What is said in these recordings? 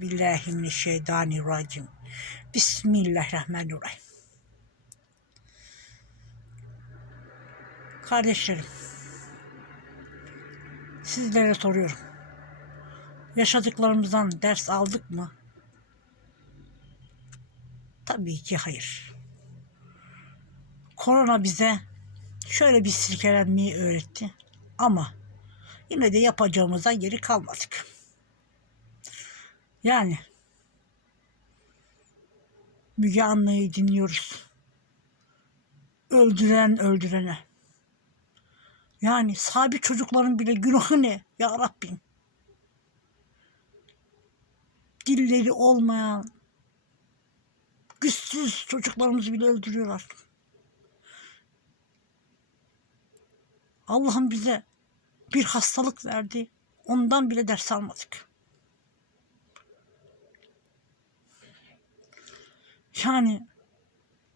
Bismillahirrahmanirrahim. Bismillahirrahmanirrahim. Kardeşlerim, sizlere soruyorum. Yaşadıklarımızdan ders aldık mı? Tabii ki hayır. Korona bize şöyle bir silkelenmeyi öğretti ama yine de yapacağımıza geri kalmadık. Yani Müge Anlı'yı dinliyoruz. Öldüren öldürene. Yani sabit çocukların bile günahı ne ya Rabbim. Dilleri olmayan güçsüz çocuklarımızı bile öldürüyorlar. Allah'ım bize bir hastalık verdi. Ondan bile ders almadık. Yani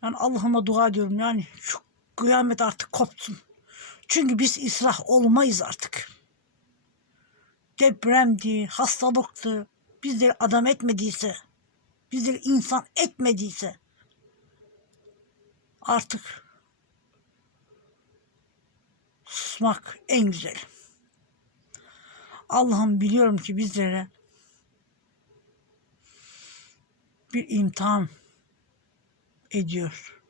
yani Allah'ıma dua ediyorum yani şu kıyamet artık kopsun. Çünkü biz israh olmayız artık. Depremdi, hastalıktı. Bizleri adam etmediyse, bizleri insan etmediyse artık susmak en güzel. Allah'ım biliyorum ki bizlere bir imtihan ediyor.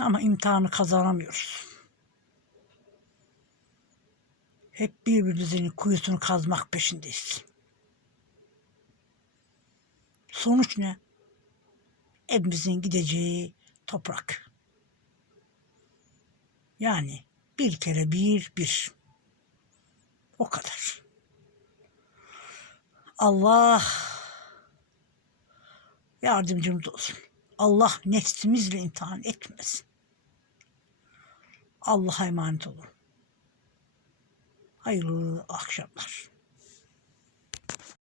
Ama imtihanı kazanamıyoruz. Hep birbirimizin kuyusunu kazmak peşindeyiz. Sonuç ne? Hepimizin gideceği toprak. Yani bir kere bir bir. O kadar. Allah yardımcımız olsun. Allah nefsimizle imtihan etmesin. Allah'a emanet olun. Hayırlı akşamlar.